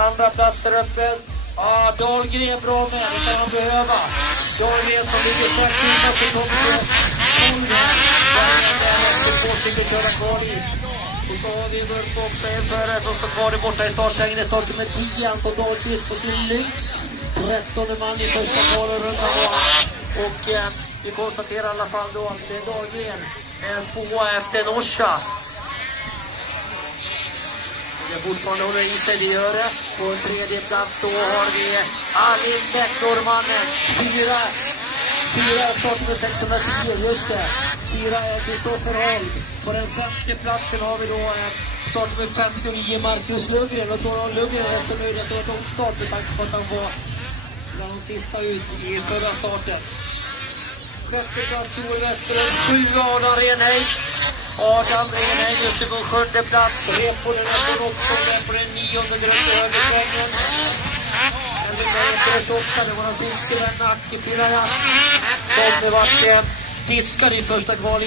Andra platser öppen. Ja, Dahlgren bra med, det kan han behöva. Dahlgren som ligger strax innan på topp 12. Där två stycken köra kvar hit. Och så har vi Mörk också en förare som står kvar borta i startsvängen. Det startar med 10 Anton Dahlqvist på sin Lynx. 13 man i första kvalrundan. Och vi konstaterar i alla fall då att Dahlgren är tvåa efter Norsa. Jag fortfarande håller i sig, det gör det. På en tredje plats då har vi Alin Bäcknormannen. Fyra startar med 610, just det. 4 är Kristoffer Holm. På den femte platsen har vi då startar med 59 Marcus Lundgren. Jag tror att Lundgren är rätt så nöjd att det var ett omstart med tanke på att han var bland de sista ut i förra starten. Sjätte plats Joel Westerlund, 7 Adam Renheim. Adam Renheim just på sjunde plats. Reponen är på åttonde, på den nionde grunden högersvängen. Eller med 28, det var den finske vän Aki Pirajat som var diskad i första kval.